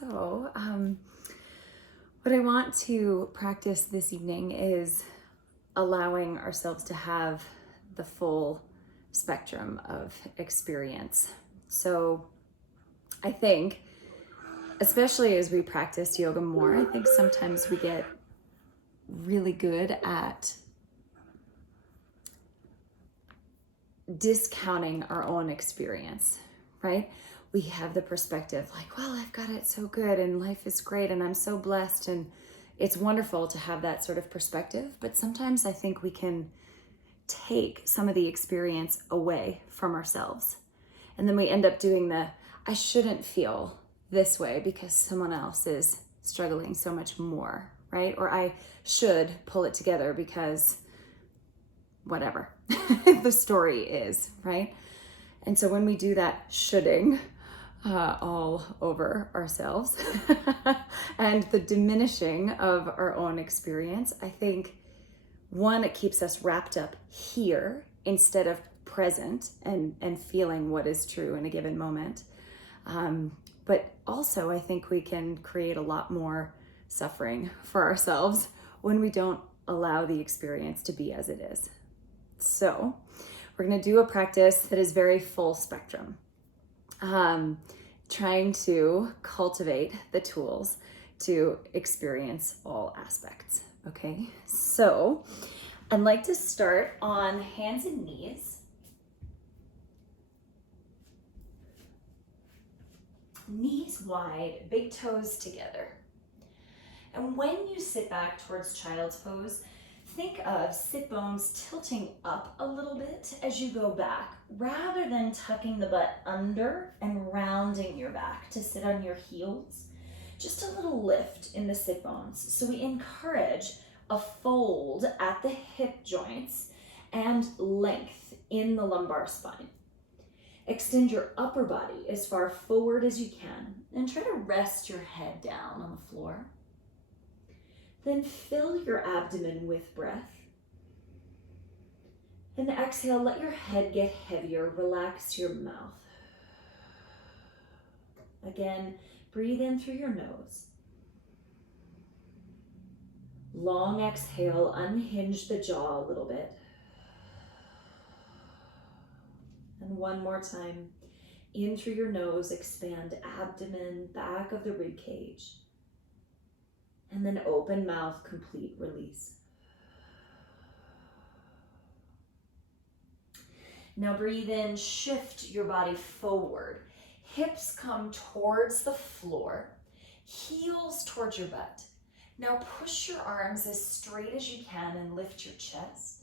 What I want to practice this evening is allowing ourselves to have the full spectrum of experience. So, I think, especially as we practice yoga more, I think sometimes we get really good at discounting our own experience, right? We have the perspective like, well, I've got it so good and life is great and I'm so blessed, and it's wonderful to have that sort of perspective. But sometimes I think we can take some of the experience away from ourselves. And then we end up doing I shouldn't feel this way because someone else is struggling so much more, right? Or I should pull it together because whatever the story is, right? And so when we do that shoulding all over ourselves and the diminishing of our own experience, I think one, it keeps us wrapped up here instead of present and feeling what is true in a given moment. But also I think we can create a lot more suffering for ourselves when we don't allow the experience to be as it is. So we're going to do a practice that is very full spectrum, trying to cultivate the tools to experience all aspects. Okay, so I'd like to start on hands and knees. Knees wide, big toes together. And when you sit back towards child's pose, think of sit bones tilting up a little bit as you go back, rather than tucking the butt under and rounding your back to sit on your heels. Just a little lift in the sit bones. So we encourage a fold at the hip joints and length in the lumbar spine. Extend your upper body as far forward as you can and try to rest your head down on the floor. Then fill your abdomen with breath. And exhale, let your head get heavier. Relax your mouth. Again, breathe in through your nose. Long exhale, unhinge the jaw a little bit. And one more time. In through your nose, expand abdomen, back of the rib cage. And then open mouth, complete release. Now breathe in, shift your body forward. Hips come towards the floor, heels towards your butt. Now push your arms as straight as you can and lift your chest.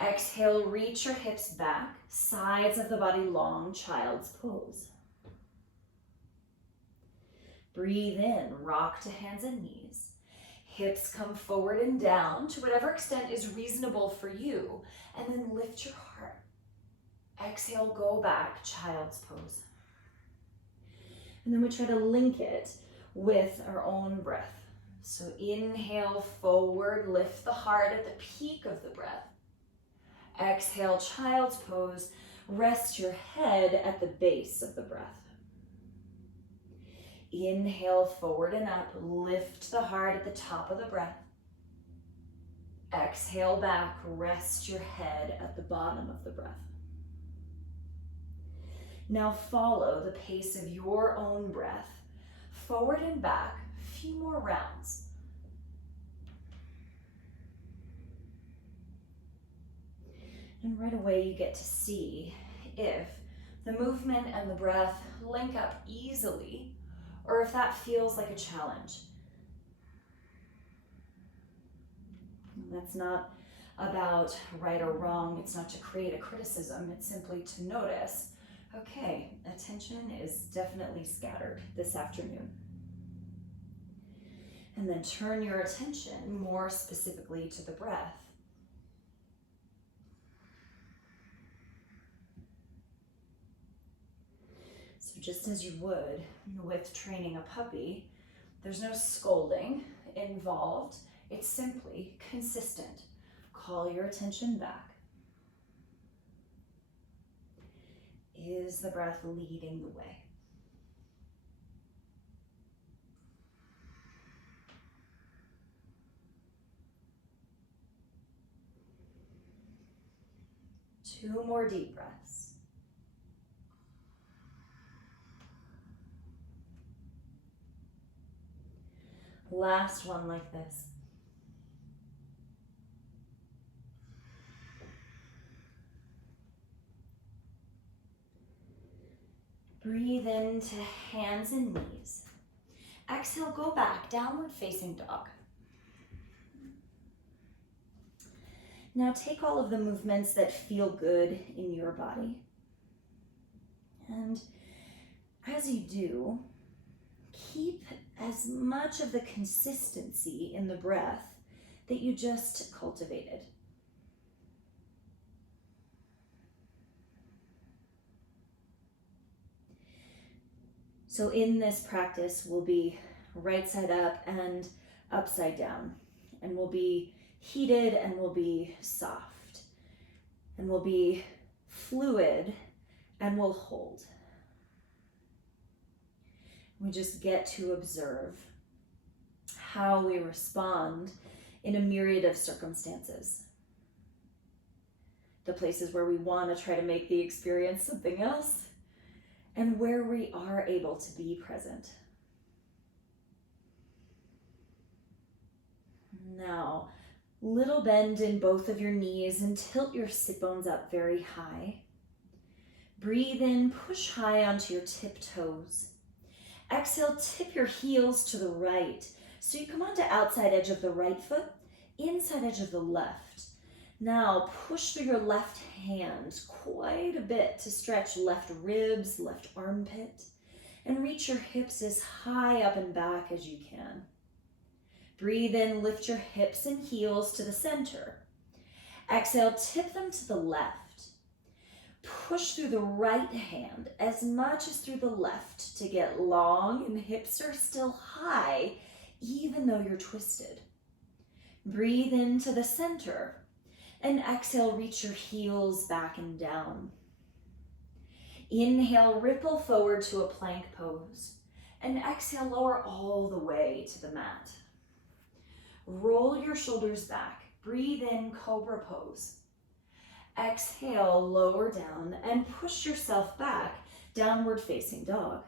Exhale, reach your hips back, sides of the body long, child's pose. Breathe in, rock to hands and knees. Hips come forward and down to whatever extent is reasonable for you, and then lift your heart. Exhale, go back, child's pose. And then we try to link it with our own breath. So inhale, forward, lift the heart at the peak of the breath. Exhale, child's pose, rest your head at the base of the breath. Inhale, forward and up, lift the heart at the top of the breath. Exhale back, rest your head at the bottom of the breath. Now follow the pace of your own breath, forward and back, a few more rounds. And right away you get to see if the movement and the breath link up easily, or if that feels like a challenge. That's not about right or wrong. It's not to create a criticism. It's simply to notice, okay, attention is definitely scattered this afternoon. And then turn your attention more specifically to the breath. So just as you would with training a puppy, there's no scolding involved. It's simply consistent. Call your attention back. Is the breath leading the way? 2 more deep breaths. Last one like this. Breathe into hands and knees. Exhale, go back, downward facing dog. Now take all of the movements that feel good in your body. And as you do, keep as much of the consistency in the breath that you just cultivated. So in this practice, we'll be right side up and upside down, and we'll be heated and we'll be soft, and we'll be fluid and we'll hold. We just get to observe how we respond in a myriad of circumstances. The places where we want to try to make the experience something else, and where we are able to be present. Now, little bend in both of your knees and tilt your sit bones up very high. Breathe in, push high onto your tiptoes. Exhale, tip your heels to the right. So you come onto outside edge of the right foot, inside edge of the left. Now push through your left hand quite a bit to stretch left ribs, left armpit, and reach your hips as high up and back as you can. Breathe in, lift your hips and heels to the center. Exhale, tip them to the left. Push through the right hand as much as through the left to get long, and hips are still high even though you're twisted. Breathe into the center. And exhale, reach your heels back and down. Inhale, ripple forward to a plank pose. And exhale, lower all the way to the mat. Roll your shoulders back. Breathe in, cobra pose. Exhale, lower down and push yourself back, downward facing dog.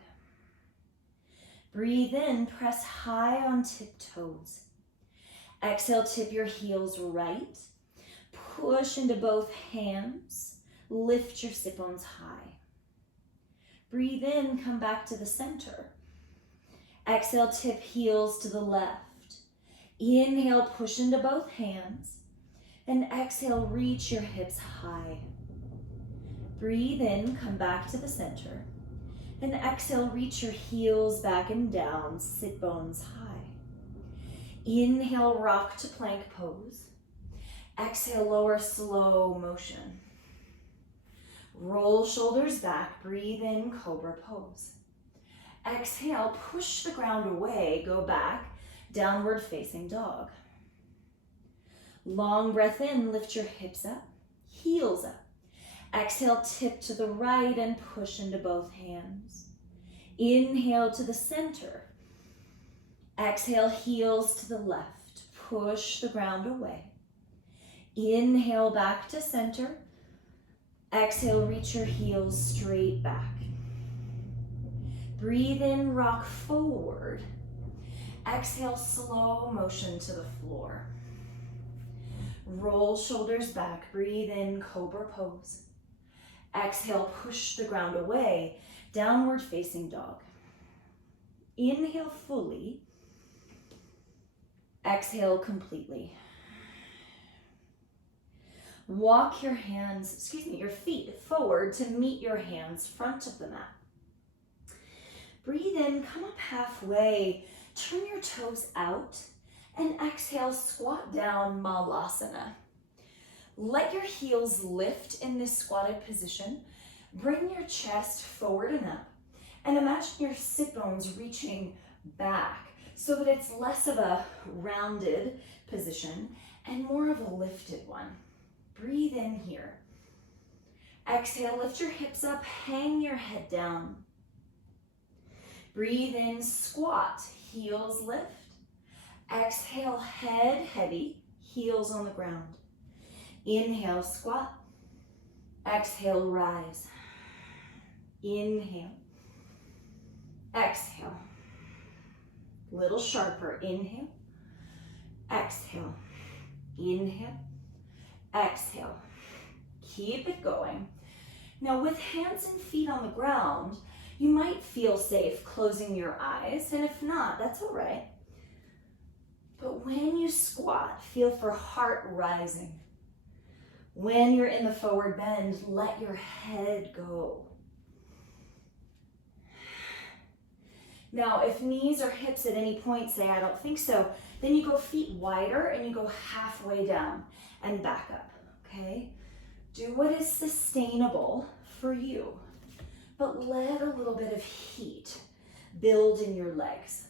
Breathe in, press high on tiptoes. Exhale, tip your heels right. Push into both hands. Lift your sit bones high. Breathe in, come back to the center. Exhale, tip heels to the left. Inhale, push into both hands. And exhale, reach your hips high. Breathe in, come back to the center. And exhale, reach your heels back and down, sit bones high. Inhale, rock to plank pose. Exhale, lower slow motion. Roll shoulders back, breathe in, cobra pose. Exhale, push the ground away, go back, downward facing dog. Long breath in, lift your hips up, heels up. Exhale, tip to the right and push into both hands. Inhale to the center. Exhale, heels to the left, push the ground away. Inhale, back to center. Exhale, reach your heels straight back. Breathe in, rock forward. Exhale, slow motion to the floor. Roll shoulders back, breathe in, cobra pose. Exhale, push the ground away, downward facing dog. Inhale fully. Exhale completely. Walk your feet forward to meet your hands front of the mat. Breathe in, come up halfway, turn your toes out, and exhale, squat down, Malasana. Let your heels lift in this squatted position. Bring your chest forward and up, and imagine your sit bones reaching back so that it's less of a rounded position and more of a lifted one. Breathe in here. Exhale, lift your hips up, hang your head down. Breathe in, squat, heels lift. Exhale, head heavy, heels on the ground. Inhale, squat. Exhale, rise. Inhale. Exhale. Little sharper. Inhale. Exhale. Inhale. Exhale. Keep it going. Now with hands and feet on the ground, you might feel safe closing your eyes, and if not, that's all right. But when you squat, feel for heart rising. When you're in the forward bend, let your head go. Now, if knees or hips at any point say, I don't think so, then you go feet wider and you go halfway down and back up, okay? Do what is sustainable for you, but let a little bit of heat build in your legs,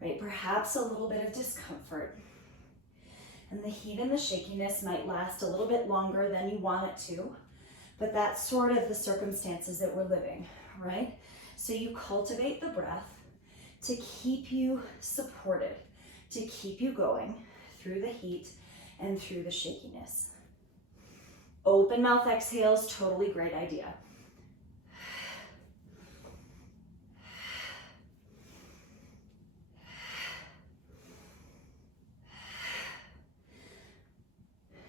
right? Perhaps a little bit of discomfort. And the heat and the shakiness might last a little bit longer than you want it to, but that's sort of the circumstances that we're living, right? So you cultivate the breath to keep you supported, to keep you going through the heat and through the shakiness. Open mouth exhales, totally great idea.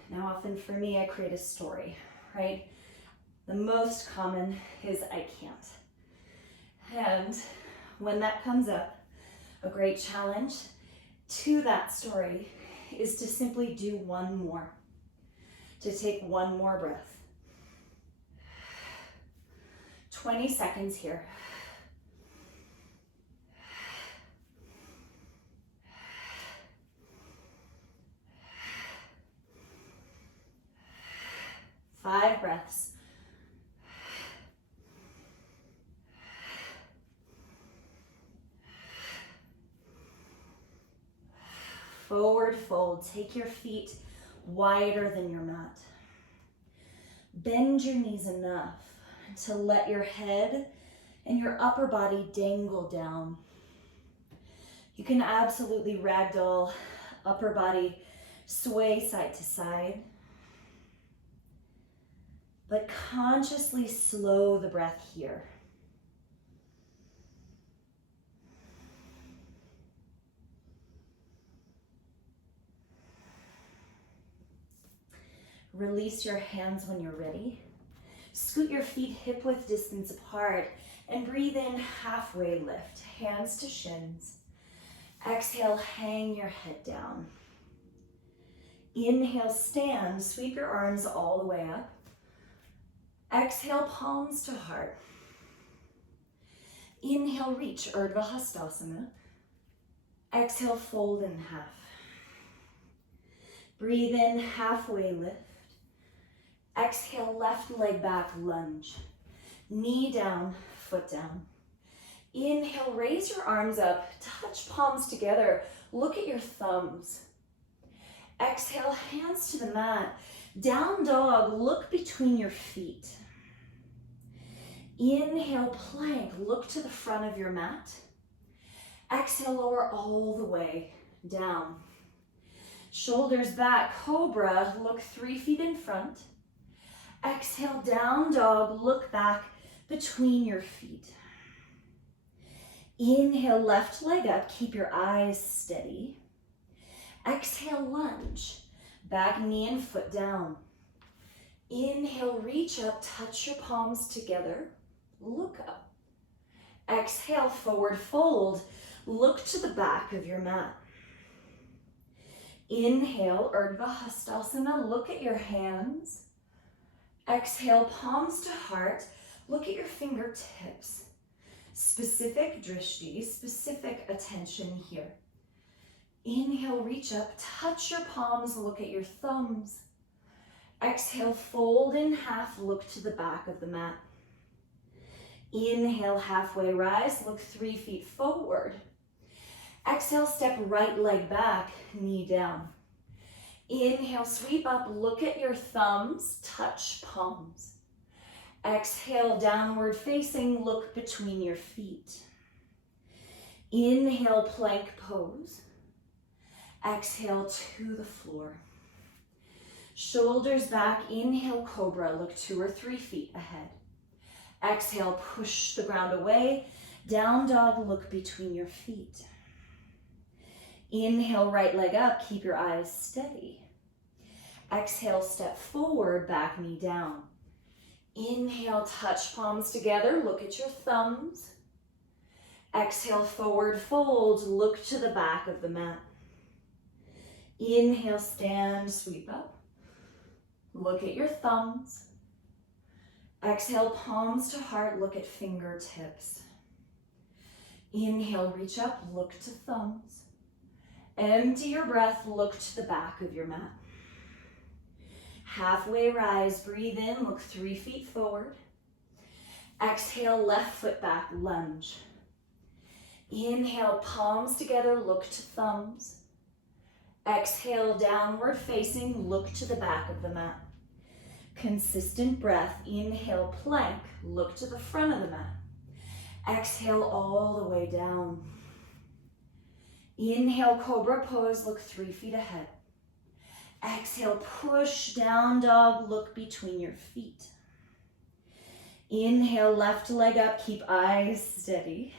Now, often for me, I create a story, right? The most common is I can't. And when that comes up, a great challenge to that story is to simply do one more, to take one more breath. 20 seconds here. Five breaths. Forward fold. Take your feet wider than your mat. Bend your knees enough to let your head and your upper body dangle down. You can absolutely ragdoll, upper body sway side to side. But consciously slow the breath here. Release your hands when you're ready. Scoot your feet hip-width distance apart and breathe in, halfway lift, hands to shins. Exhale, hang your head down. Inhale, stand, sweep your arms all the way up. Exhale, palms to heart. Inhale, reach, Urdhva Hastasana. Exhale, fold in half. Breathe in, halfway lift. Exhale, left leg back, lunge. Knee down, foot down. Inhale, raise your arms up, touch palms together. Look at your thumbs. Exhale, hands to the mat. Down dog, look between your feet. Inhale, plank, look to the front of your mat. Exhale, lower all the way down. Shoulders back, cobra, look 3 feet in front. Exhale, down dog, look back between your feet. Inhale, left leg up, keep your eyes steady. Exhale, lunge, back knee and foot down. Inhale, reach up, touch your palms together, look up. Exhale, forward fold, look to the back of your mat. Inhale, Urdhva Hastasana, look at your hands. Exhale, palms to heart, look at your fingertips. Specific drishti, specific attention here. Inhale, reach up, touch your palms, look at your thumbs. Exhale, fold in half, look to the back of the mat. Inhale, halfway rise, look 3 feet forward. Exhale, step right leg back, knee down. Inhale, sweep up, look at your thumbs, touch palms. Exhale, downward facing, look between your feet. Inhale, plank pose. Exhale to the floor. Shoulders back, inhale, cobra, look 2 or 3 feet ahead. Exhale, push the ground away. Down dog, look between your feet. Inhale, right leg up, keep your eyes steady. Exhale, step forward, back knee down. Inhale, touch palms together, look at your thumbs. Exhale, forward fold, look to the back of the mat. Inhale, stand, sweep up. Look at your thumbs. Exhale, palms to heart, look at fingertips. Inhale, reach up, look to thumbs. Empty your breath, look to the back of your mat. Halfway rise, breathe in, look 3 feet forward. Exhale, left foot back, lunge. Inhale, palms together, look to thumbs. Exhale, downward facing, look to the back of the mat. Consistent breath, inhale, plank, look to the front of the mat. Exhale all the way down. Inhale, cobra pose, look 3 feet ahead. Exhale, push, down dog, look between your feet. Inhale, left leg up, keep eyes steady.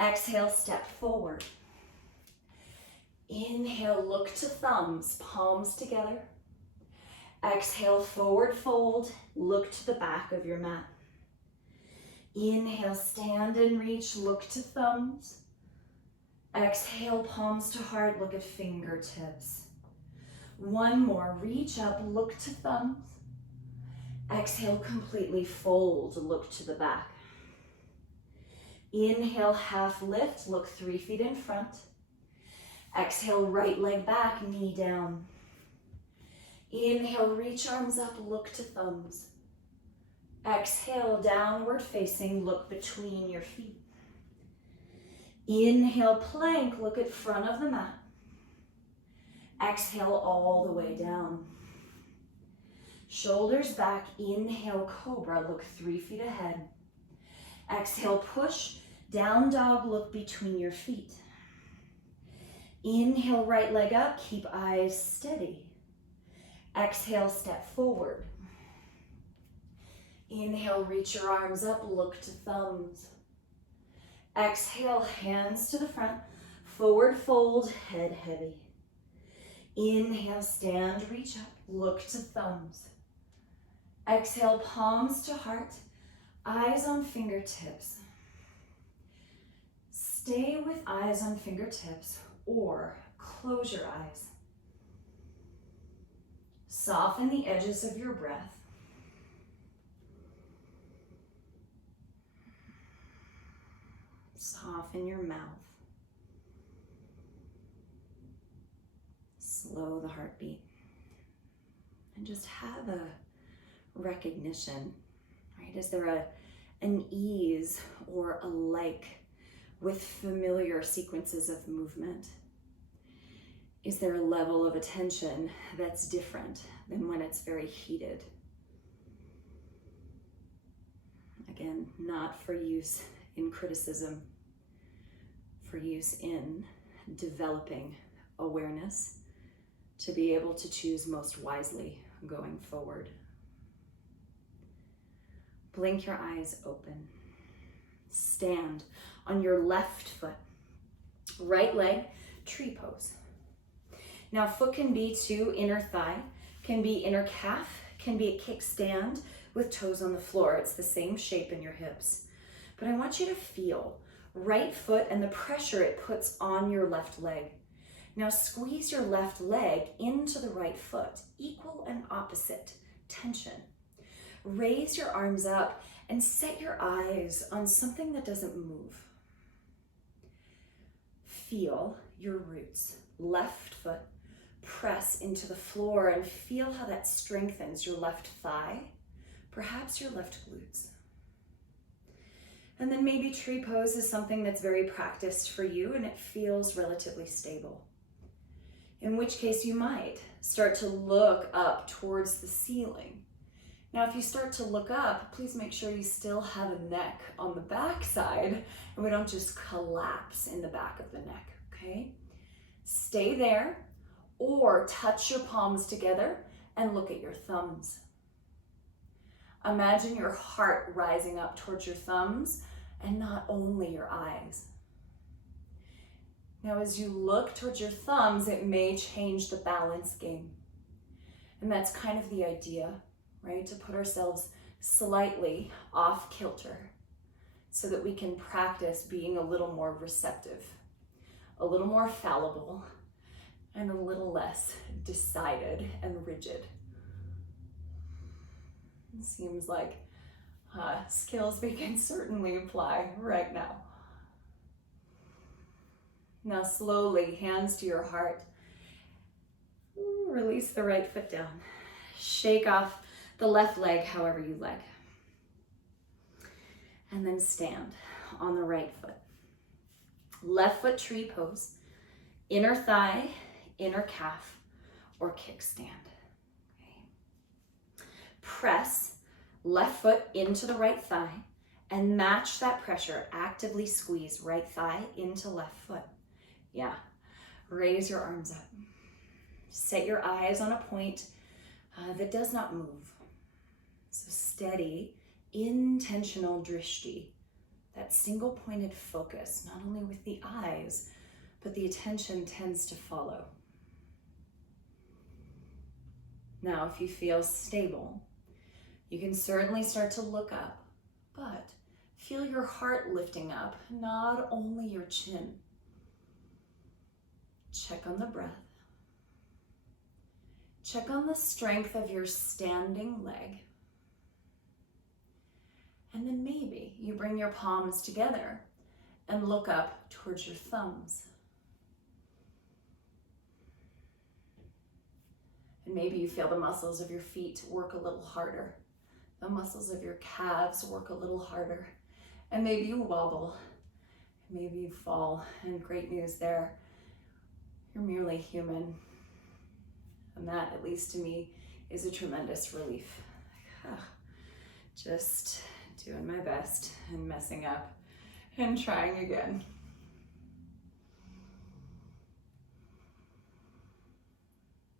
Exhale, step forward. Inhale, look to thumbs, palms together. Exhale, forward fold, look to the back of your mat. Inhale, stand and reach, look to thumbs. Exhale, palms to heart, look at fingertips. One more, reach up, look to thumbs. Exhale, completely fold, look to the back. Inhale, half lift, look 3 feet in front. Exhale, right leg back, knee down. Inhale, reach arms up, look to thumbs. Exhale, downward facing, look between your feet. Inhale, plank, look at front of the mat. Exhale all the way down. Shoulders back, inhale, cobra, look 3 feet ahead. Exhale, push, down dog, look between your feet. Inhale, right leg up, keep eyes steady. Exhale, step forward. Inhale, reach your arms up, look to thumbs. Exhale, hands to the front, forward fold, head heavy. Inhale, stand, reach up, look to thumbs. Exhale, palms to heart, eyes on fingertips. Stay with eyes on fingertips or close your eyes. Soften the edges of your breath. Soften your mouth. Slow the heartbeat. And just have a recognition, right? Is there an ease or a like with familiar sequences of movement? Is there a level of attention that's different than when it's very heated? Again, not for use in criticism, for use in developing awareness to be able to choose most wisely going forward. Blink your eyes open. Stand on your left foot. Right leg, tree pose. Now foot can be to inner thigh, can be inner calf, can be a kickstand with toes on the floor. It's the same shape in your hips. But I want you to feel right foot and the pressure it puts on your left leg. Now squeeze your left leg into the right foot, equal and opposite tension. Raise your arms up and set your eyes on something that doesn't move. Feel your roots, left foot, press into the floor and feel how that strengthens your left thigh, perhaps your left glutes. And then maybe tree pose is something that's very practiced for you and it feels relatively stable. In which case you might start to look up towards the ceiling. Now, if you start to look up, please make sure you still have a neck on the back side and we don't just collapse in the back of the neck, okay? Stay there or touch your palms together and look at your thumbs. Imagine your heart rising up towards your thumbs and not only your eyes. Now, as you look towards your thumbs, it may change the balance game. And that's kind of the idea, right? To put ourselves slightly off kilter so that we can practice being a little more receptive, a little more fallible, and a little less decided and rigid. It seems like skills we can certainly apply right now. Now slowly, hands to your heart. Release the right foot down. Shake off the left leg however you like. And then stand on the right foot. Left foot tree pose. Inner thigh, inner calf, or kickstand. Okay. Press left foot into the right thigh and match that pressure. Actively squeeze right thigh into left foot. Yeah. Raise your arms up. Set your eyes on a point that does not move. So steady, intentional drishti. That single pointed focus, not only with the eyes, but the attention tends to follow. Now, if you feel stable, you can certainly start to look up, but feel your heart lifting up, not only your chin. Check on the breath. Check on the strength of your standing leg. And then maybe you bring your palms together and look up towards your thumbs. And maybe you feel the muscles of your feet work a little harder. The muscles of your calves work a little harder. And maybe you wobble. Maybe you fall. And great news there. You're merely human. And that, at least to me, is a tremendous relief. Just doing my best and messing up and trying again.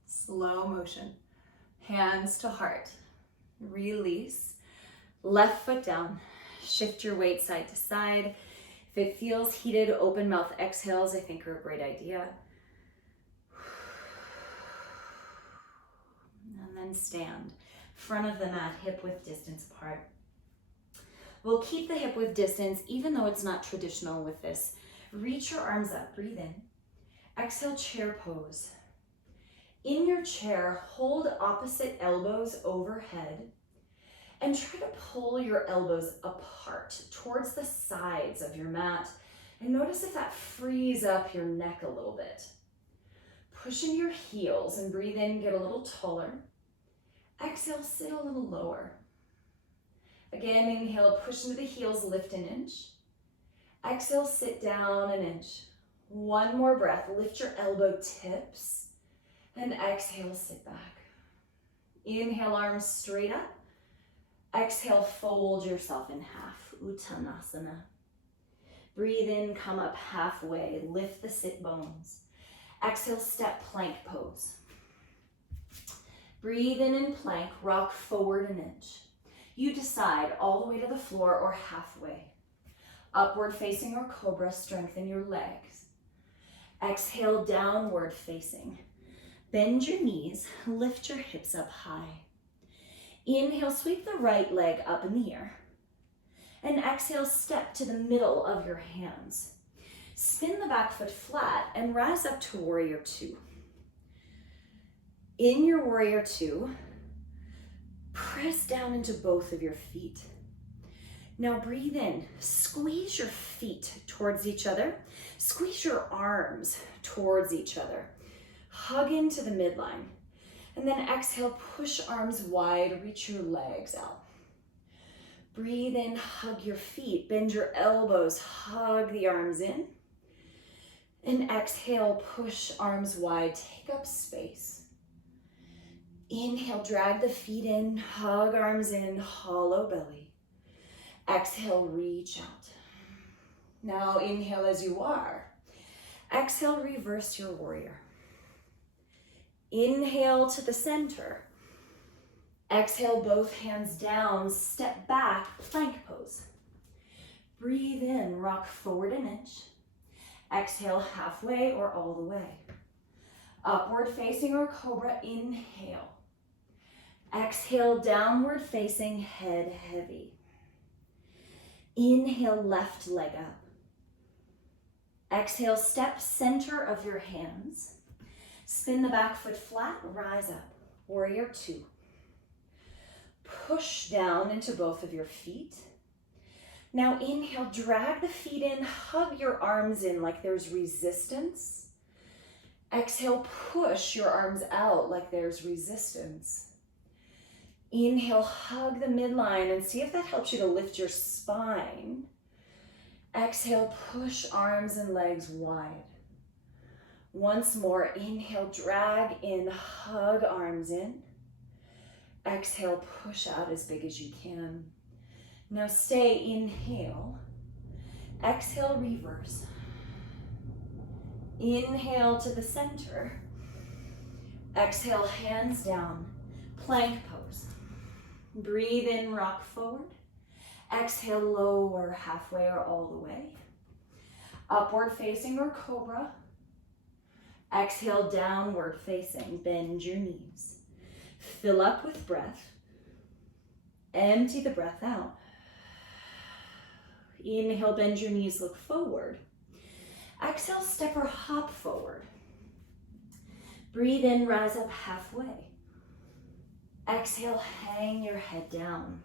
Slow motion. Hands to heart. Release. Left foot down. Shift your weight side to side. If it feels heated, open mouth exhales, I think, are a great idea. And then stand. Front of the mat, hip width distance apart. We'll keep the hip width distance, even though it's not traditional with this. Reach your arms up, breathe in. Exhale, chair pose. In your chair, hold opposite elbows overhead and try to pull your elbows apart towards the sides of your mat. And notice if that frees up your neck a little bit. Push into your heels and breathe in, get a little taller. Exhale, sit a little lower. Again, inhale, push into the heels, lift an inch. Exhale, sit down an inch. One more breath, lift your elbow tips. And exhale, sit back. Inhale, arms straight up. Exhale, fold yourself in half, Uttanasana. Breathe in, come up halfway, lift the sit bones. Exhale, step plank pose. Breathe in plank, rock forward an inch. You decide all the way to the floor or halfway. Upward facing or cobra, strengthen your legs. Exhale, downward facing. Bend your knees, lift your hips up high. Inhale, sweep the right leg up in the air. And exhale, step to the middle of your hands. Spin the back foot flat and rise up to warrior two. In your warrior two, press down into both of your feet. Now breathe in, squeeze your feet towards each other. Squeeze your arms towards each other. Hug into the midline. And then exhale, push arms wide, reach your legs out. Breathe in, hug your feet, bend your elbows, hug the arms in. And exhale, push arms wide, take up space. Inhale, drag the feet in, hug arms in, hollow belly. Exhale, reach out. Now inhale as you are. Exhale, reverse your warrior. Inhale to the center. Exhale, both hands down, step back, plank pose. Breathe in, rock forward an inch. Exhale, halfway or all the way. Upward facing or cobra, inhale. Exhale, downward facing, head heavy. Inhale, left leg up. Exhale, step center of your hands. Spin the back foot flat, rise up. Warrior two. Push down into both of your feet. Now inhale, drag the feet in, hug your arms in like there's resistance. Exhale, push your arms out like there's resistance. Inhale, hug the midline and see if that helps you to lift your spine. Exhale, push arms and legs wide. Once more, inhale, drag in, hug arms in. Exhale, push out as big as you can. Now stay, inhale. Exhale, reverse. Inhale to the center. Exhale, hands down, plank pose. Breathe in, rock forward. Exhale, lower halfway or all the way. Upward facing or cobra. Exhale, downward facing, bend your knees. Fill up with breath. Empty the breath out. Inhale, bend your knees, look forward. Exhale, step or hop forward. Breathe in, rise up halfway. Exhale, hang your head down.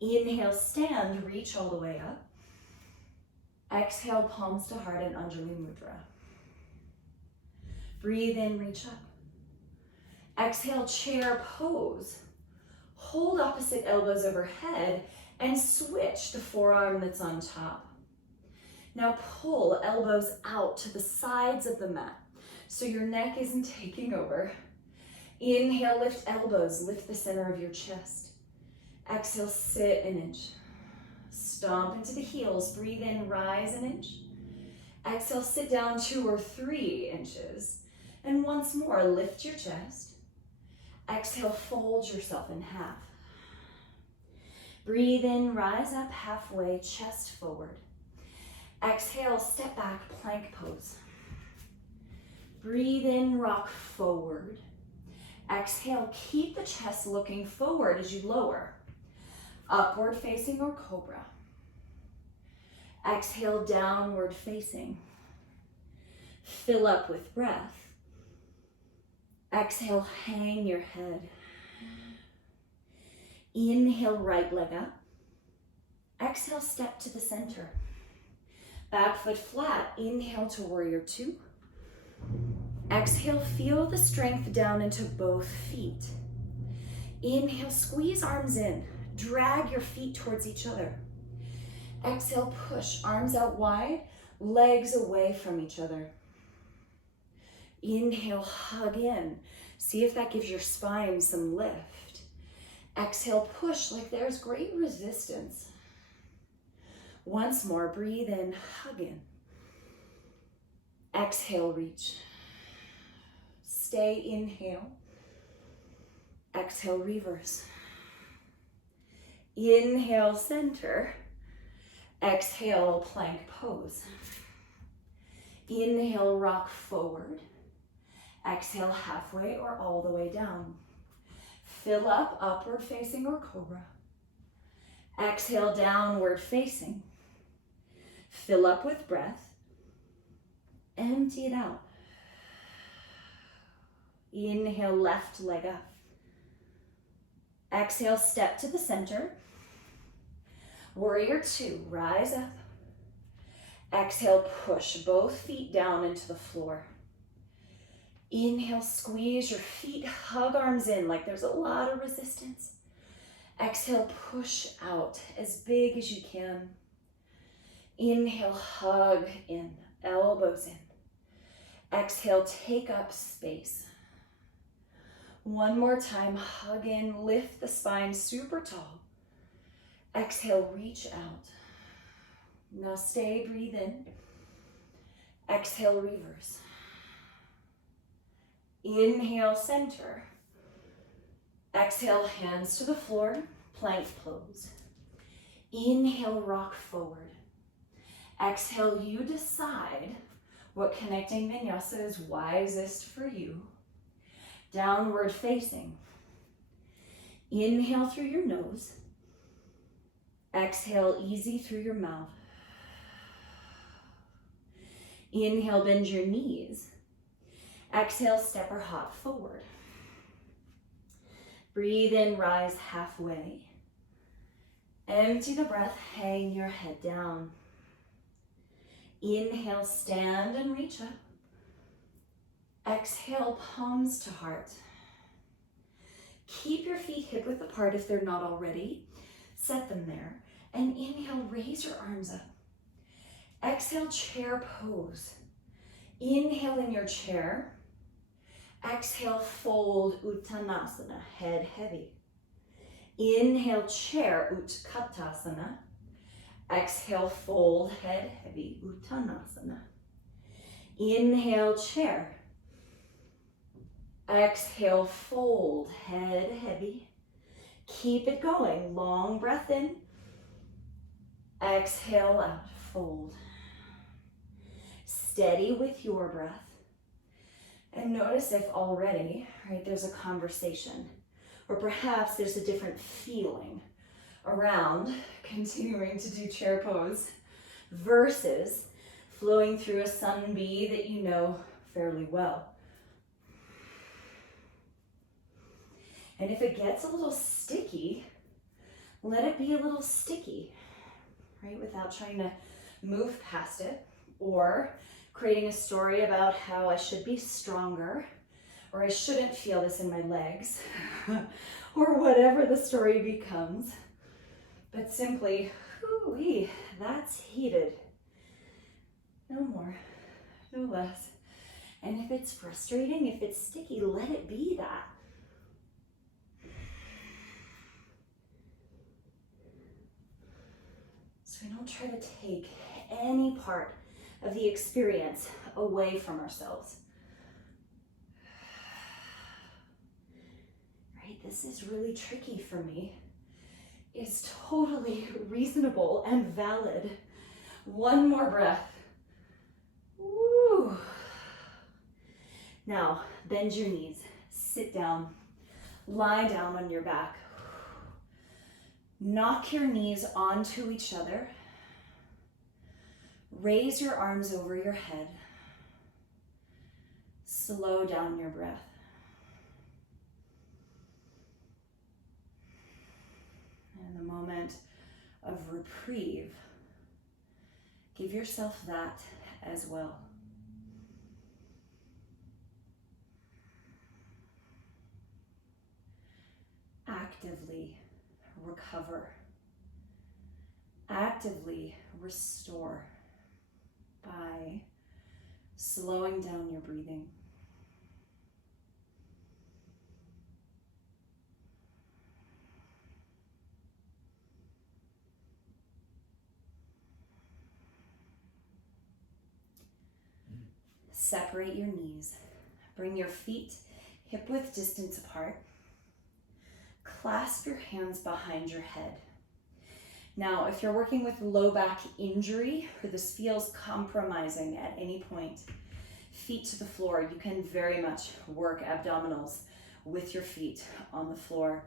Inhale, stand, reach all the way up. Exhale, palms to heart and Anjali Mudra. Breathe in, reach up. Exhale, chair pose. Hold opposite elbows overhead and switch the forearm that's on top. Now pull elbows out to the sides of the mat so your neck isn't taking over. Inhale, lift elbows, lift the center of your chest. Exhale, sit an inch. Stomp into the heels, breathe in, rise an inch. Exhale, sit down 2 or 3 inches. And once more, lift your chest. Exhale, fold yourself in half. Breathe in, rise up halfway, chest forward. Exhale, step back, plank pose. Breathe in, rock forward. Exhale, keep the chest looking forward as you lower. Upward facing or cobra. Exhale, downward facing. Fill up with breath. Exhale, hang your head. Inhale, right leg up. Exhale, step to the center. Back foot flat. Inhale to warrior two. Exhale, feel the strength down into both feet. Inhale, squeeze arms in. Drag your feet towards each other. Exhale, push arms out wide, legs away from each other. Inhale, hug in. See if that gives your spine some lift. Exhale, push like there's great resistance. Once more, breathe in, hug in. Exhale, reach. Stay, inhale. Exhale, reverse. Inhale, center. Exhale, plank pose. Inhale, rock forward. Exhale, halfway or all the way down. Fill up, upward facing or cobra. Exhale, downward facing. Fill up with breath. Empty it out. Inhale, left leg up. Exhale, step to the center. Warrior two, rise up. Exhale, push both feet down into the floor. Inhale, squeeze your feet, hug arms in like there's a lot of resistance. Exhale, push out as big as you can. Inhale, hug in, elbows in. Exhale, take up space. One more time, hug in, lift the spine super tall. Exhale, reach out. Now stay, breathe in. Exhale, reverse. Inhale, center. Exhale, hands to the floor, plank pose. Inhale, rock forward. Exhale, you decide what connecting vinyasa is wisest for you. Downward facing. Inhale through your nose. Exhale, easy through your mouth. Inhale, bend your knees. Exhale, step or hop forward. Breathe in, rise halfway. Empty the breath, hang your head down. Inhale, stand and reach up. Exhale, palms to heart. Keep your feet hip width apart if they're not already. Set them there. And inhale, raise your arms up. Exhale, chair pose. Inhale in your chair. Exhale, fold Uttanasana, head heavy. Inhale, chair, Utkatasana. Exhale, fold, head heavy, Uttanasana. Inhale, chair. Exhale, fold, head heavy. Keep it going, long breath in. Exhale out, fold. Steady with your breath. And notice if already, right, there's a conversation, or perhaps there's a different feeling around continuing to do chair pose versus flowing through a sun bee that you know fairly well. And if it gets a little sticky, let it be a little sticky, right? Without trying to move past it or creating a story about how I should be stronger or I shouldn't feel this in my legs or whatever the story becomes. But simply, whoo-wee, that's heated. No more, no less. And if it's frustrating, if it's sticky, let it be that. So we don't try to take any part of the experience away from ourselves. Right? This is really tricky for me. It's totally reasonable and valid. One more breath. Woo. Now, bend your knees, sit down, lie down on your back. Knock your knees onto each other. Raise your arms over your head. Slow down your breath. And the moment of reprieve, give yourself that as well. Actively recover. Actively restore by slowing down your breathing. Separate your knees. Bring your feet hip width distance apart. Clasp your hands behind your head. Now, if you're working with low back injury or this feels compromising at any point, feet to the floor, you can very much work abdominals with your feet on the floor.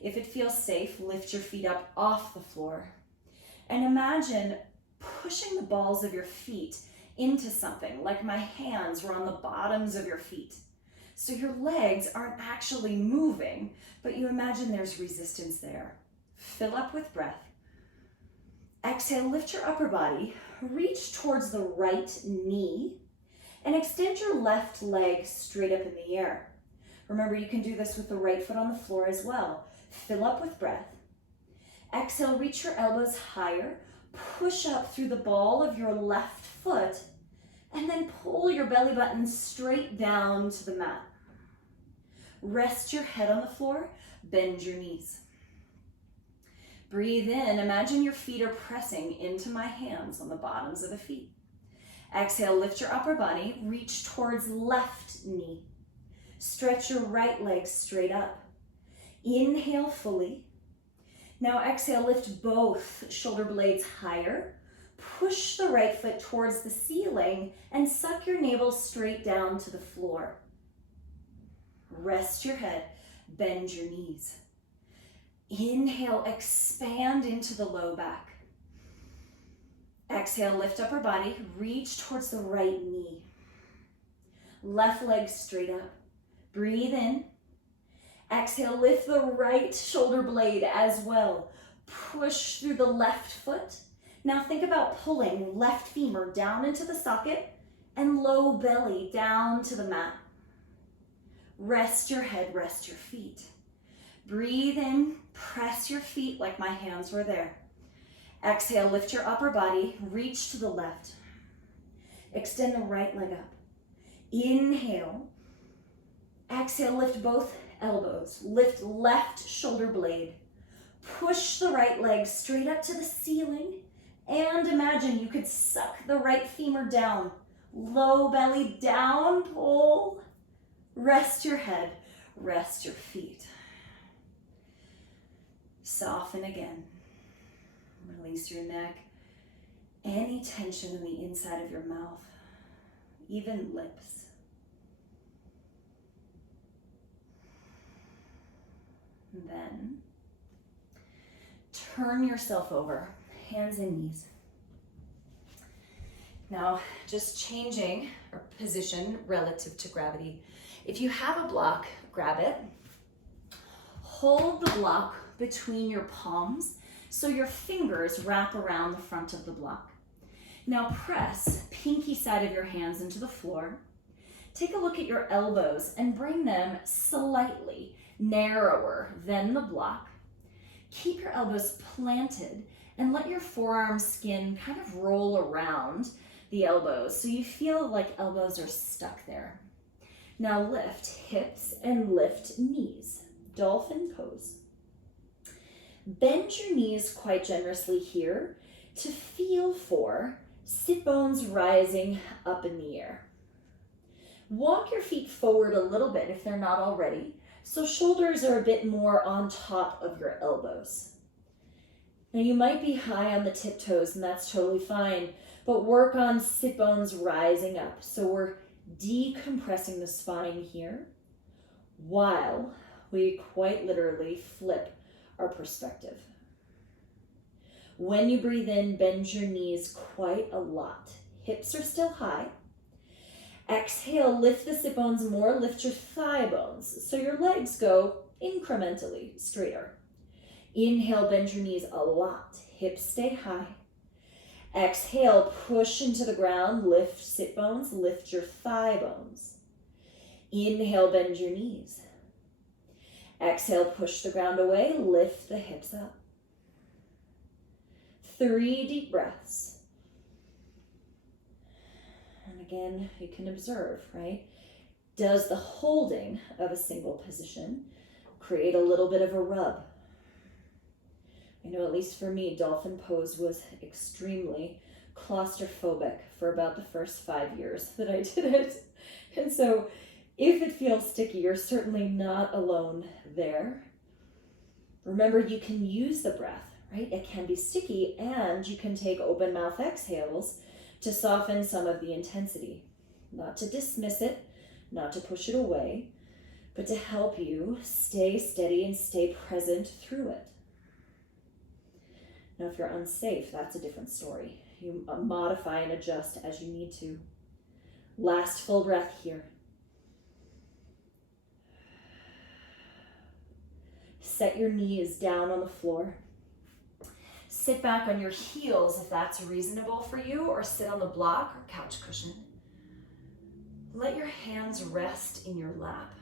If it feels safe, lift your feet up off the floor and imagine pushing the balls of your feet into something, like my hands were on the bottoms of your feet. So your legs aren't actually moving, but you imagine there's resistance there. Fill up with breath. Exhale, lift your upper body, reach towards the right knee, and extend your left leg straight up in the air. Remember, you can do this with the right foot on the floor as well. Fill up with breath. Exhale, reach your elbows higher, push up through the ball of your left foot, and then pull your belly button straight down to the mat. Rest your head on the floor, bend your knees. Breathe in, imagine your feet are pressing into my hands on the bottoms of the feet. Exhale, lift your upper body, reach towards left knee. Stretch your right leg straight up. Inhale fully. Now exhale, lift both shoulder blades higher. Push the right foot towards the ceiling and suck your navel straight down to the floor. Rest your head, bend your knees. Inhale, expand into the low back. Exhale, lift upper body, reach towards the right knee. Left leg straight up. Breathe in. Exhale, lift the right shoulder blade as well. Push through the left foot. Now think about pulling left femur down into the socket and low belly down to the mat. Rest your head, rest your feet. Breathe in, press your feet like my hands were there. Exhale, lift your upper body, reach to the left. Extend the right leg up. Inhale. Exhale, lift both elbows. Lift left shoulder blade. Push the right leg straight up to the ceiling. And imagine you could suck the right femur down. Low belly down, pull. Rest your head, rest your feet. Soften again. Release your neck. Any tension in the inside of your mouth, even lips. Then turn yourself over, hands and knees. Now, just changing our position relative to gravity. If you have a block, grab it. Hold the block between your palms so your fingers wrap around the front of the block. Now press pinky side of your hands into the floor. Take a look at your elbows and bring them slightly narrower than the block. Keep your elbows planted and let your forearm skin kind of roll around the elbows so you feel like elbows are stuck there. Now lift hips and lift knees. Dolphin pose. Bend your knees quite generously here to feel for sit bones rising up in the air. Walk your feet forward a little bit if they're not already, so shoulders are a bit more on top of your elbows. Now you might be high on the tiptoes, and that's totally fine, but work on sit bones rising up. So we're decompressing the spine here while we quite literally flip our perspective. When you breathe in, bend your knees quite a lot. Hips are still high. Exhale, lift the sit bones more, lift your thigh bones so your legs go incrementally straighter. Inhale, bend your knees a lot. Hips stay high. Exhale, push into the ground, lift sit bones, lift your thigh bones. Inhale, bend your knees. Exhale, push the ground away, lift the hips up. 3 deep breaths. And again, you can observe, right? Does the holding of a single position create a little bit of a rub? I know, at least for me, dolphin pose was extremely claustrophobic for about the first 5 years that I did it. And so if it feels sticky, you're certainly not alone there. Remember, you can use the breath, right? It can be sticky, and you can take open mouth exhales to soften some of the intensity. Not to dismiss it, not to push it away, but to help you stay steady and stay present through it. Now, if you're unsafe, that's a different story. You modify and adjust as you need to. Last full breath here. Set your knees down on the floor. Sit back on your heels if that's reasonable for you, or sit on the block or couch cushion. Let your hands rest in your lap.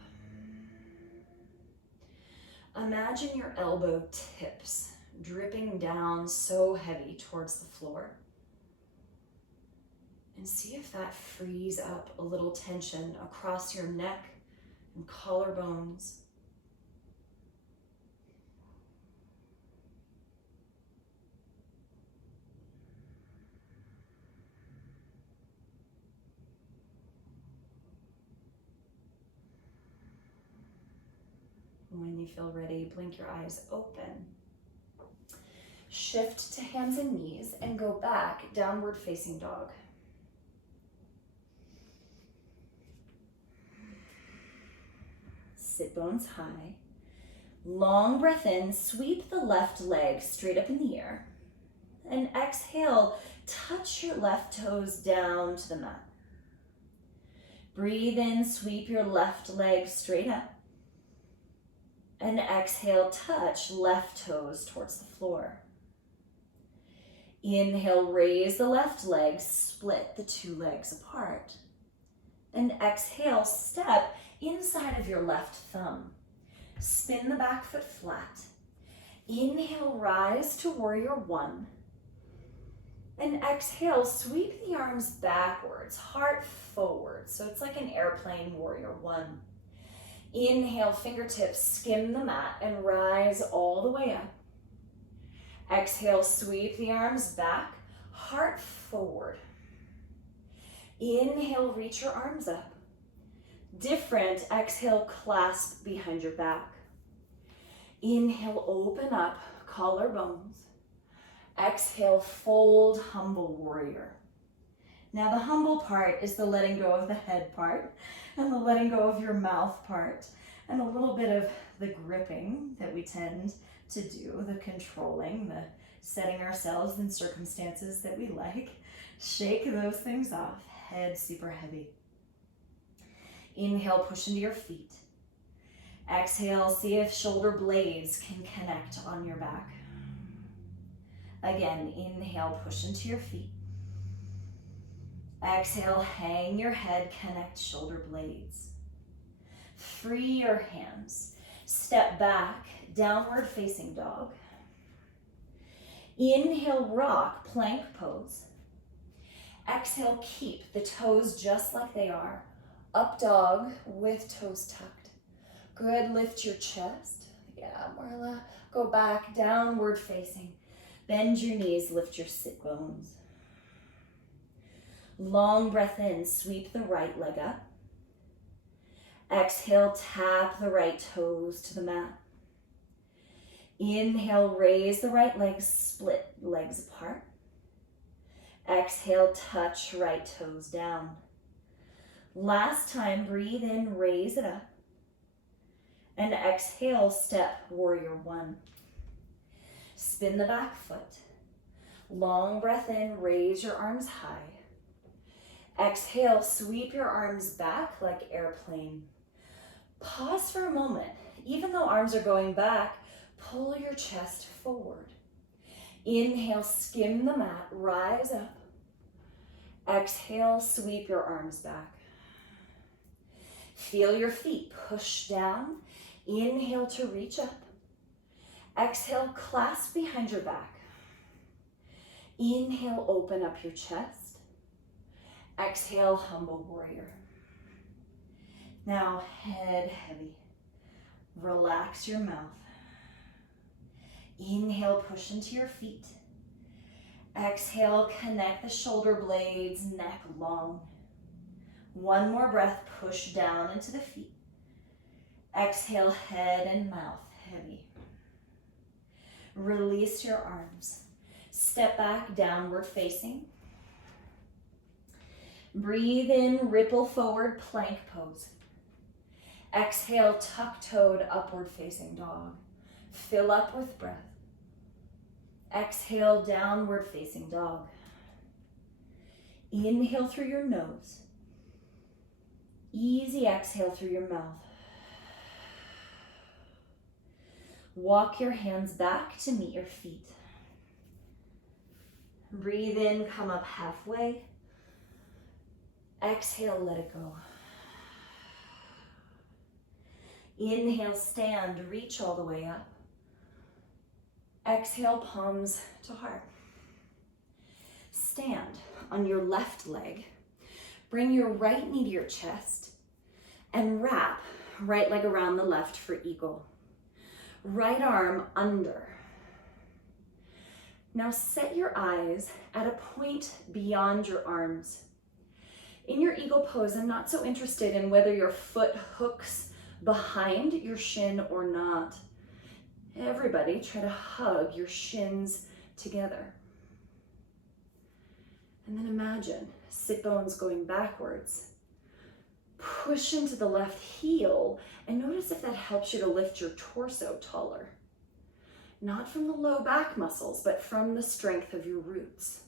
Imagine your elbow tips dripping down so heavy towards the floor. And see if that frees up a little tension across your neck and collarbones. when you feel ready, blink your eyes open. Shift to hands and knees and go back, downward facing dog. Sit bones high. Long breath in, sweep the left leg straight up in the air. And exhale, touch your left toes down to the mat. Breathe in, sweep your left leg straight up. And exhale, touch left toes towards the floor. Inhale, raise the left leg, split the two legs apart. And exhale, step inside of your left thumb. Spin the back foot flat. Inhale, rise to warrior one. And exhale, sweep the arms backwards, heart forward. So it's like an airplane, warrior one. Inhale, fingertips skim the mat and rise all the way up. Exhale, sweep the arms back, heart forward. Inhale, reach your arms up. Different, exhale, clasp behind your back. Inhale, open up, collarbones. Exhale, fold, humble warrior. Now the humble part is the letting go of the head part and the letting go of your mouth part and a little bit of the gripping that we tend to do, the controlling, the setting ourselves in circumstances that we like. Shake those things off, head super heavy. Inhale, push into your feet. Exhale, see if shoulder blades can connect on your back. Again, inhale, push into your feet. Exhale, hang your head, connect shoulder blades. Free your hands. Step back, downward facing dog. Inhale, rock, plank pose. Exhale, keep the toes just like they are. Up dog with toes tucked. Good, lift your chest. Yeah, Marla, go back, downward facing. Bend your knees, lift your sit bones. Long breath in, sweep the right leg up. Exhale, tap the right toes to the mat. Inhale, raise the right leg, split legs apart. Exhale, touch right toes down. Last time, breathe in, raise it up. And exhale, step warrior one. Spin the back foot. Long breath in, raise your arms high. Exhale, sweep your arms back like airplane. Pause for a moment. Even though arms are going back, pull your chest forward. Inhale, skim the mat, rise up. Exhale, sweep your arms back. Feel your feet push down. Inhale to reach up. Exhale, clasp behind your back. Inhale, open up your chest. Exhale, humble warrior. Now, head heavy. Relax your mouth. Inhale, push into your feet. Exhale, connect the shoulder blades, neck long. One more breath, push down into the feet. Exhale, head and mouth heavy. Release your arms. Step back, downward facing. Breathe in, ripple forward, plank pose. Exhale, tuck-toed, upward facing dog. Fill up with breath. Exhale, downward facing dog. Inhale through your nose. Easy exhale through your mouth. Walk your hands back to meet your feet. Breathe in, come up halfway. Exhale, let it go. Inhale, stand, reach all the way up. Exhale, palms to heart. Stand on your left leg. Bring your right knee to your chest and wrap right leg around the left for eagle. Right arm under. Now set your eyes at a point beyond your arms. In your eagle pose, I'm not so interested in whether your foot hooks behind your shin or not. Everybody try to hug your shins together. And then imagine sit bones going backwards. Push into the left heel and notice if that helps you to lift your torso taller. Not from the low back muscles, but from the strength of your roots.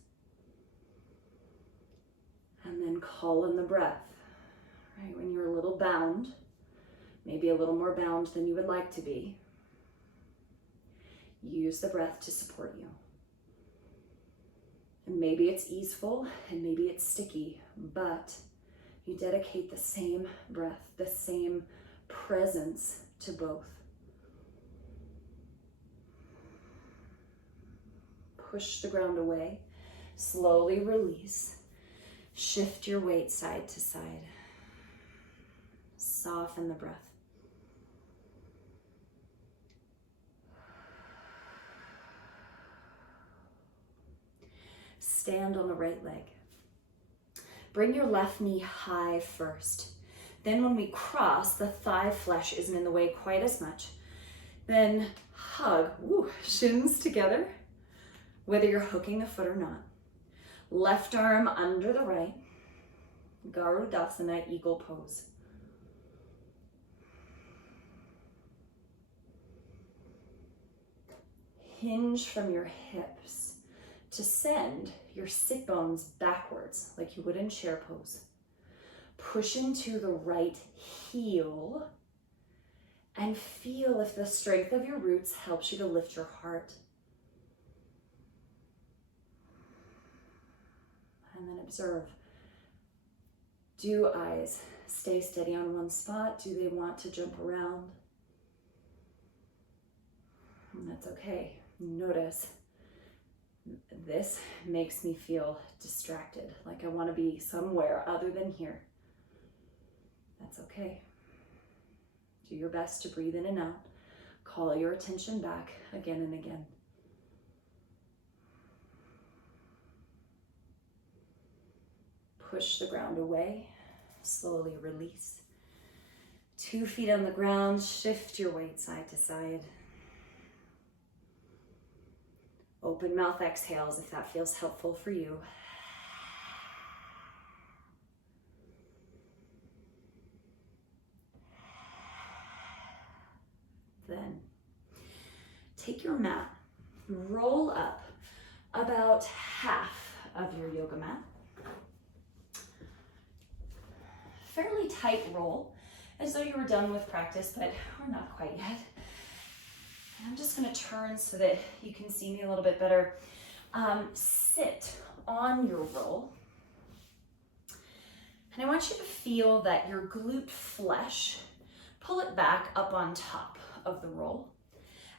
And then call in the breath, right? When you're a little bound, maybe a little more bound than you would like to be, use the breath to support you. And maybe it's easeful and maybe it's sticky, but you dedicate the same breath, the same presence to both. Push the ground away, slowly release. Shift your weight side to side. Soften the breath. Stand on the right leg. Bring your left knee high first. Then when we cross, the thigh flesh isn't in the way quite as much. Then hug, shins together, whether you're hooking the foot or not. Left arm under the right. Garudasana, eagle pose. Hinge from your hips to send your sit bones backwards like you would in chair pose. Push into the right heel and feel if the strength of your roots helps you to lift your heart. And then observe. Do eyes stay steady on one spot? Do they want to jump around? And that's okay. Notice. This makes me feel distracted, like I want to be somewhere other than here. That's okay. Do your best to breathe in and out. Call your attention back again and again. Push the ground away. Slowly release. 2 feet on the ground. Shift your weight side to side. Open mouth exhales if that feels helpful for you. Then take your mat, roll up about half of your yoga mat. Fairly tight roll, as though you were done with practice, but we're not quite yet. I'm just going to turn so that you can see me a little bit better. Sit on your roll. And I want you to feel that your glute flesh, pull it back up on top of the roll.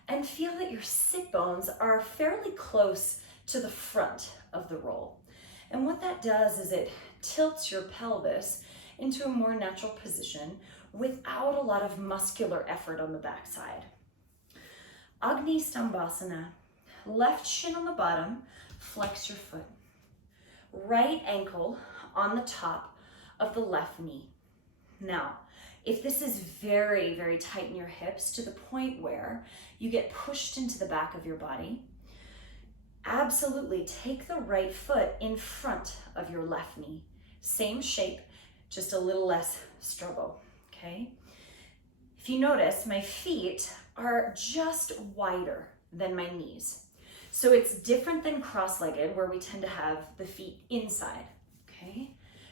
And feel that your sit bones are fairly close to the front of the roll. And what that does is it tilts your pelvis into a more natural position without a lot of muscular effort on the backside. Agni Stambhasana, left shin on the bottom, flex your foot. Right ankle on the top of the left knee. Now, if this is very, very tight in your hips to the point where you get pushed into the back of your body, absolutely take the right foot in front of your left knee. Same shape, just a little less struggle, okay? If you notice, my feet are just wider than my knees. So it's different than cross-legged where we tend to have the feet inside, okay?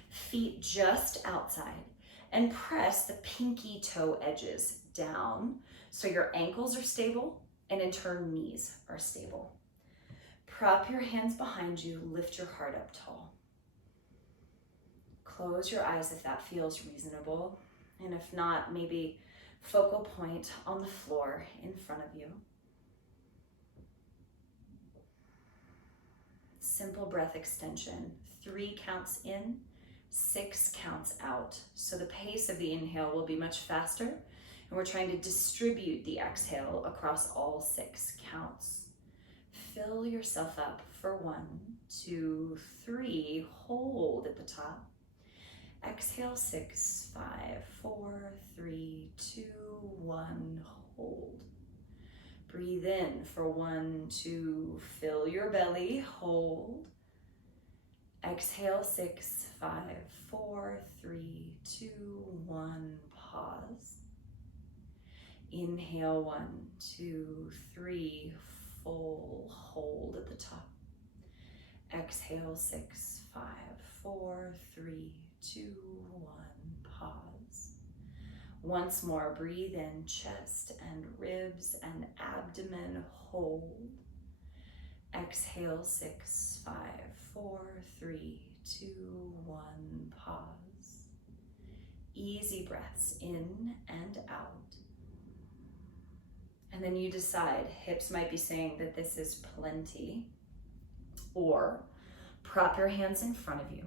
Feet just outside. And press the pinky toe edges down so your ankles are stable and in turn knees are stable. Prop your hands behind you, lift your heart up tall. Close your eyes if that feels reasonable. And if not, maybe focal point on the floor in front of you. Simple breath extension. 3 counts in, 6 counts out. So the pace of the inhale will be much faster, and we're trying to distribute the exhale across all 6 counts. Fill yourself up for 1, 2, 3. Hold at the top. Exhale, 6, 5, 4, 3, 2, 1, hold. Breathe in for 1, 2, fill your belly, hold. Exhale, 6, 5, 4, 3, 2, 1, pause. Inhale, 1, 2, 3, full hold at the top. Exhale, 6, 5, 4, 3, 2, 1, pause. Once more, breathe in, chest and ribs and abdomen, hold. Exhale, 6, 5, 4, 3, 2, 1, pause. Easy breaths in and out. And then you decide, hips might be saying that this is plenty, or prop your hands in front of you.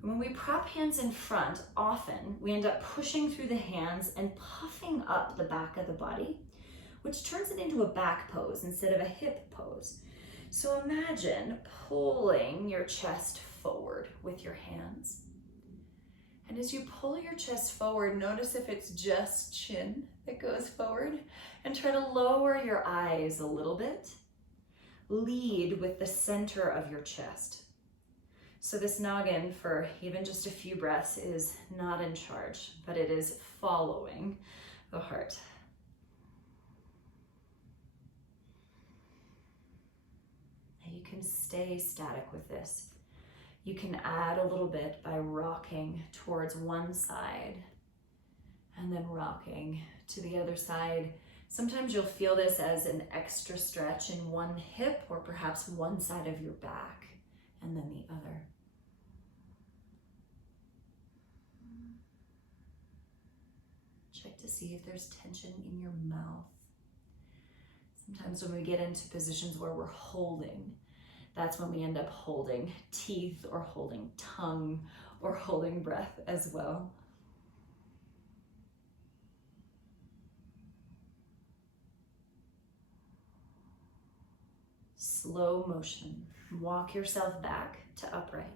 And when we prop hands in front, often we end up pushing through the hands and puffing up the back of the body, which turns it into a back pose instead of a hip pose. So imagine pulling your chest forward with your hands. And as you pull your chest forward, notice if it's just chin that goes forward, and try to lower your eyes a little bit. Lead with the center of your chest. So this noggin, for even just a few breaths, is not in charge, but it is following the heart. And you can stay static with this. You can add a little bit by rocking towards one side and then rocking to the other side. Sometimes you'll feel this as an extra stretch in one hip or perhaps one side of your back and then the other. Check to see if there's tension in your mouth. Sometimes when we get into positions where we're holding, that's when we end up holding teeth or holding tongue or holding breath as well. Slow motion. Walk yourself back to upright.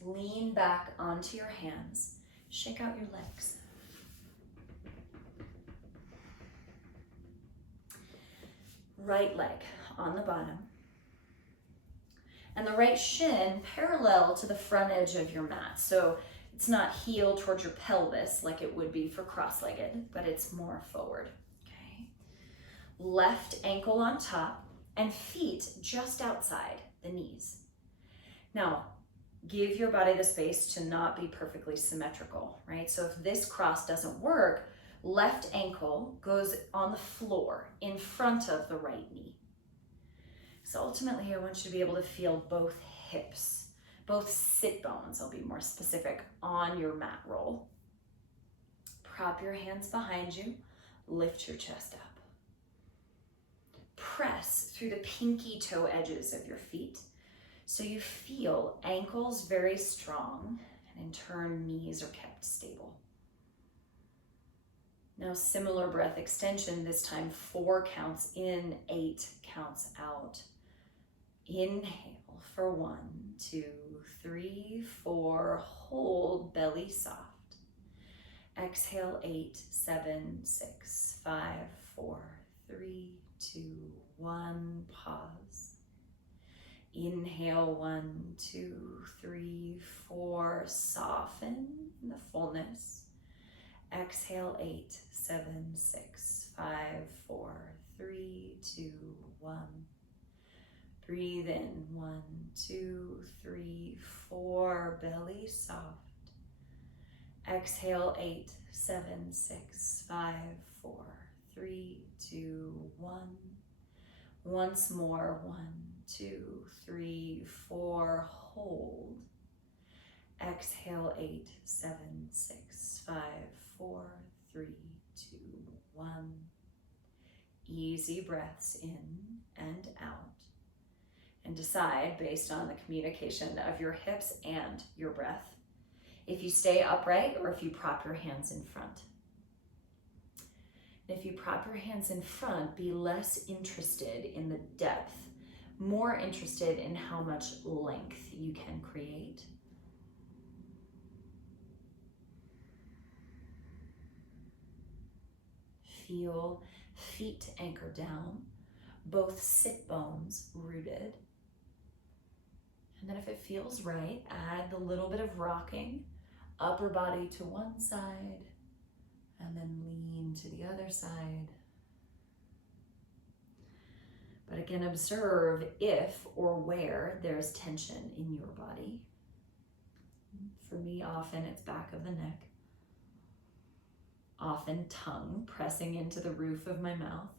Lean back onto your hands. Shake out your legs. Right leg on the bottom. And the right shin parallel to the front edge of your mat. So it's not heel towards your pelvis like it would be for cross-legged, but it's more forward. Okay. Left ankle on top and feet just outside the knees. Now, give your body the space to not be perfectly symmetrical, right? So if this cross doesn't work, left ankle goes on the floor in front of the right knee. So ultimately, I want you to be able to feel both hips, both sit bones, I'll be more specific, on your mat roll. Prop your hands behind you, lift your chest up. Press through the pinky toe edges of your feet so you feel ankles very strong, and in turn, knees are kept stable. Now, similar breath extension, this time 4 counts in, 8 counts out. Inhale for 1, 2, 3, 4, hold, belly soft. Exhale, 8, 7, 6, 5, 4, 3, 2, 1, pause. Inhale, 1, 2, 3, 4, soften in the fullness. Exhale, 8, 7, 6, 5, 4, 3, 2, 1. Breathe in, 1, 2, 3, 4, belly soft. Exhale, 8, 7, 6, 5, 4, 3, 2, 1. Once more, 1, 2, 3, 4, hold. Exhale, 8, 7, 6, 5, 4, 3, 2, 1. Easy breaths in and out. And decide, based on the communication of your hips and your breath, if you stay upright or if you prop your hands in front. And if you prop your hands in front, be less interested in the depth, more interested in how much length you can create. feel feet anchor down, both sit bones rooted. And then if it feels right, add the little bit of rocking, upper body to one side, and then lean to the other side. But again, observe if or where there's tension in your body. For me, often it's back of the neck. Often tongue pressing into the roof of my mouth.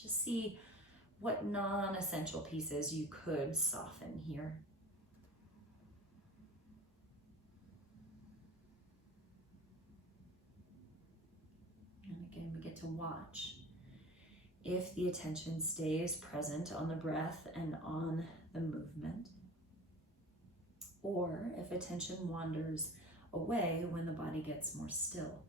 Just see what non-essential pieces you could soften here. And again, we get to watch if the attention stays present on the breath and on the movement, or if attention wanders away when the body gets more still.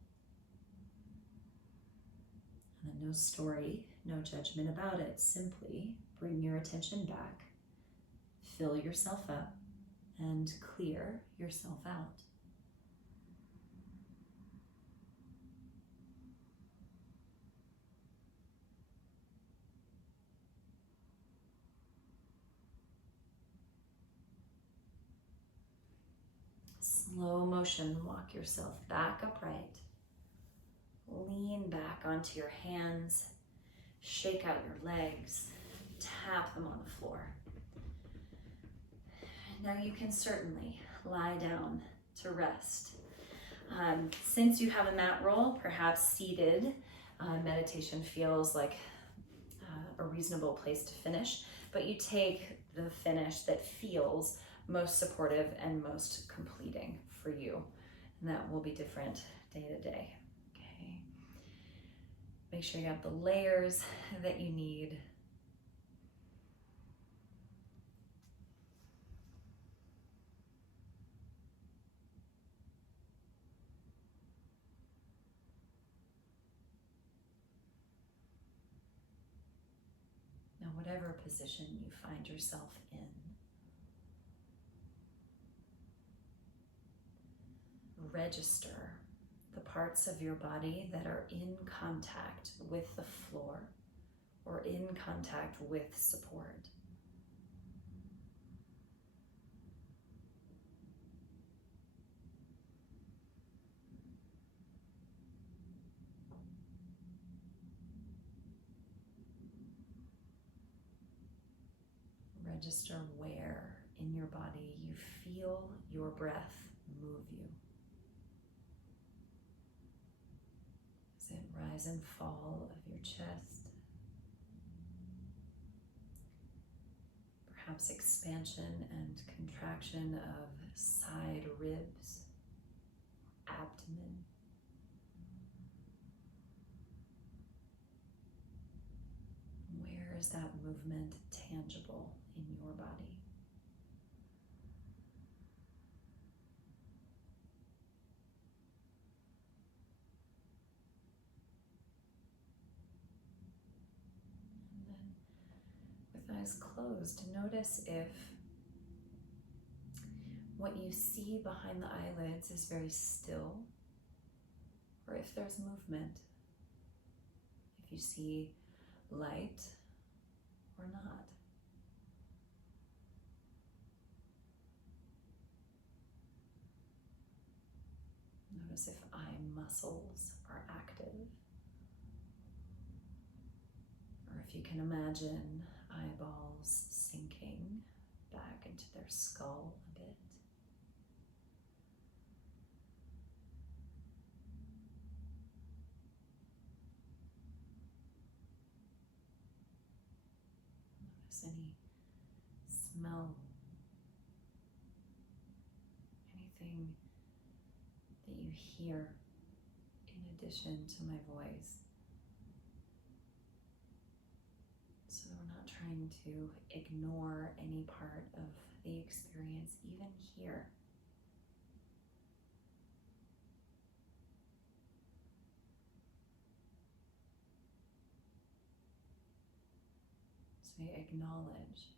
And then no story, no judgment about it. Simply bring your attention back, fill yourself up, and clear yourself out. Slow motion, walk yourself back upright. Lean back onto your hands. Shake out your legs. Tap them on the floor. Now you can certainly lie down to rest. Since you have a mat roll, perhaps seated, meditation feels like a reasonable place to finish, but you take the finish that feels most supportive and most completing for you. And that will be different day to day. Okay. Make sure you have the layers that you need. Now, whatever position you find yourself in, register the parts of your body that are in contact with the floor or in contact with support. Register where in your body you feel your breath move you. Does it rise and fall of your chest? Perhaps expansion and contraction of side ribs, abdomen. Where is that movement tangible in your body? And then with eyes closed, notice if what you see behind the eyelids is very still, or if there's movement. If you see light or not. Notice if eye muscles are active, or if you can imagine eyeballs sinking back into their skull a bit. Notice any smell, anything that you hear in addition to my voice. So that we're not trying to ignore any part of the experience, even here. So we acknowledge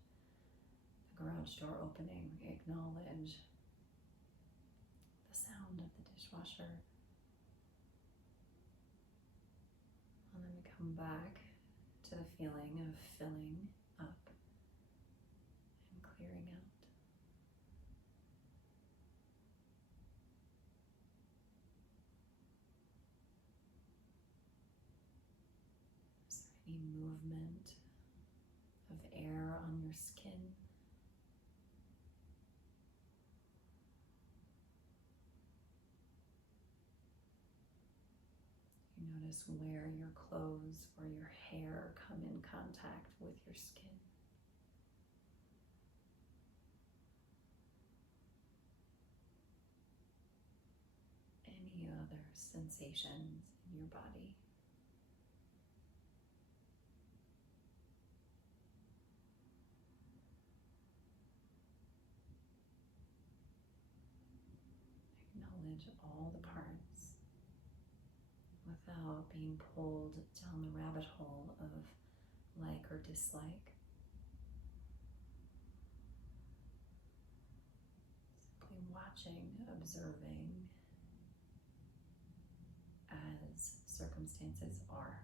the garage door opening, we acknowledge the sound of the dishwasher, come back to the feeling of filling up and clearing out. Is there any movement of air on your skin? You notice where your clothes or your hair come in contact with your skin. Any other sensations in your body? Acknowledge all the parts without being pulled down the rabbit hole of like or dislike. Simply watching, observing as circumstances are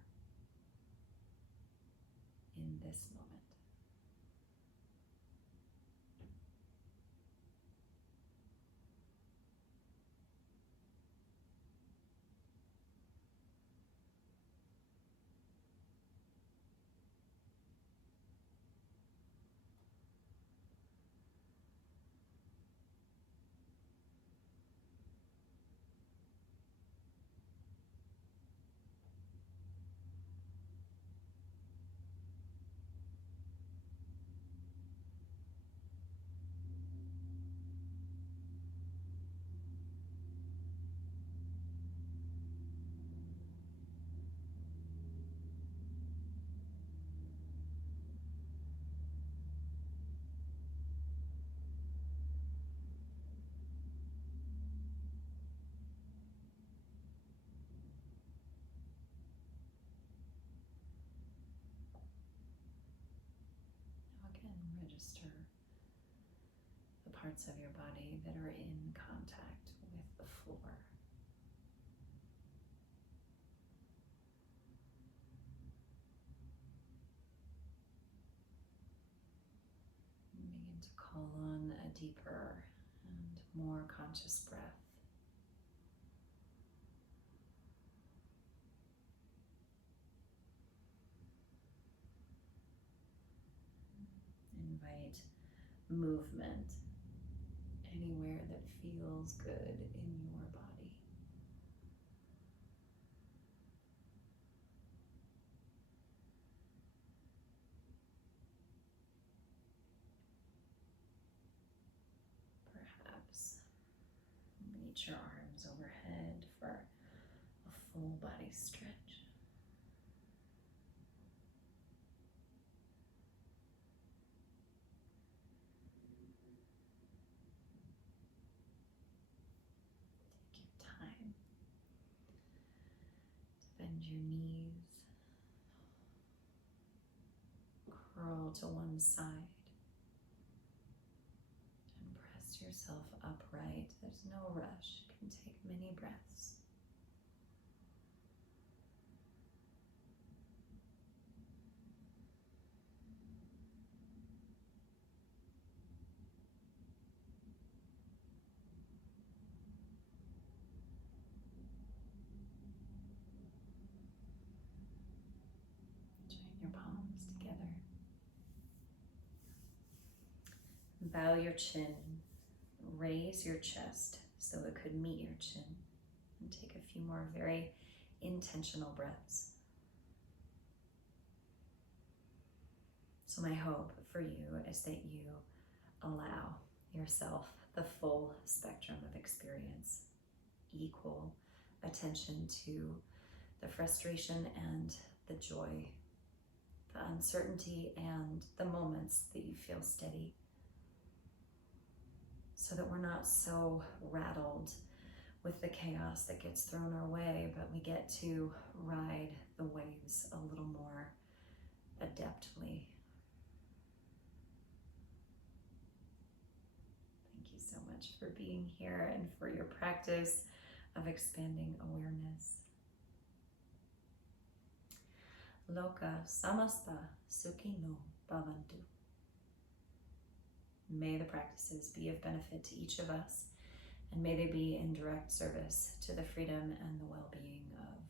in this moment. Again, register the parts of your body that are in contact with the floor. And begin to call on a deeper and more conscious breath. Invite movement anywhere that feels good in your body. Perhaps reach your arms overhead for a full body stretch. Time to bend your knees, curl to one side, and press yourself upright. There's no rush. You can take many breaths. Your palms together. Bow your chin, raise your chest so it could meet your chin, and take a few more very intentional breaths. So my hope for you is that you allow yourself the full spectrum of experience, equal attention to the frustration and the joy, the uncertainty and the moments that you feel steady, so that we're not so rattled with the chaos that gets thrown our way, but we get to ride the waves a little more adeptly. Thank you so much for being here and for your practice of expanding awareness. loka samasta sukhino bhavantu. May the practices be of benefit to each of us, and may they be in direct service to the freedom and the well-being of